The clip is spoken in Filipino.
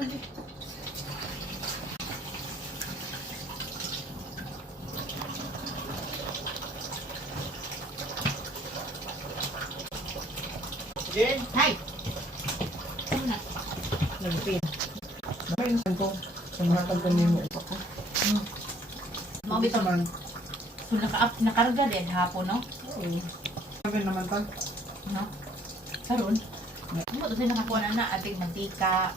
Jen! Hay! Nagpin. Nakain ko. Sa mga kagami mo ito ko. Mga bitaw. naman. So, nakarga din hapon, no? Oo. Sabi naman pa. No? Karon? Ano ito sila nakakuha na ating mantika,